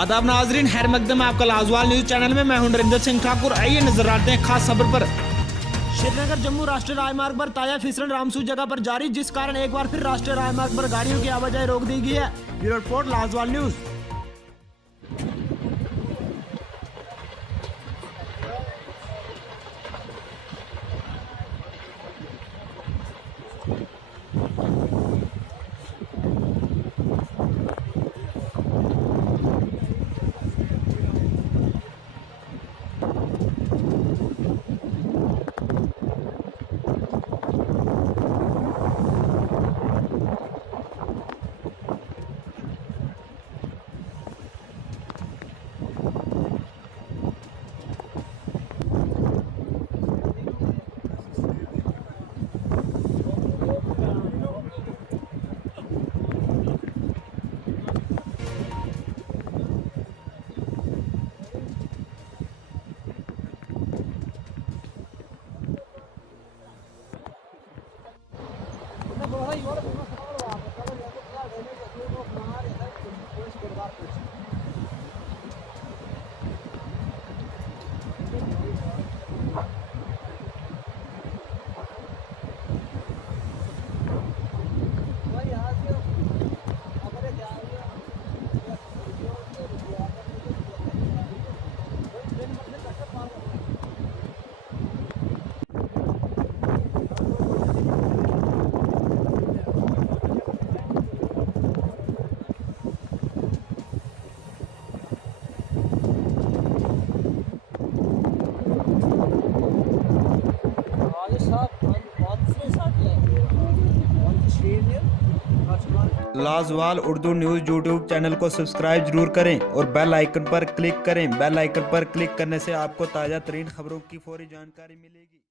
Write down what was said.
आदाब नाजरीन, खैर मकदम आपका लाजवाल न्यूज चैनल में। मैं हूं नरेंद्र सिंह ठाकुर। आइए नजर आते हैं खास खबर पर। श्रीनगर जम्मू राष्ट्रीय राजमार्ग पर ताजा फिसलन रामसू जगह पर जारी, जिस कारण एक बार फिर राष्ट्रीय राजमार्ग पर गाड़ियों की आवाजाही रोक दी गई है। Bureau report लाजवाल news. लाजवाल Urdu news YouTube channel को सब्सक्राइब जरूर करें और बेल आइकन पर क्लिक करें। बेल आइकन पर क्लिक करने से आपको ताज़ा तरीन खबरों की फौरी जानकारी मिलेगी।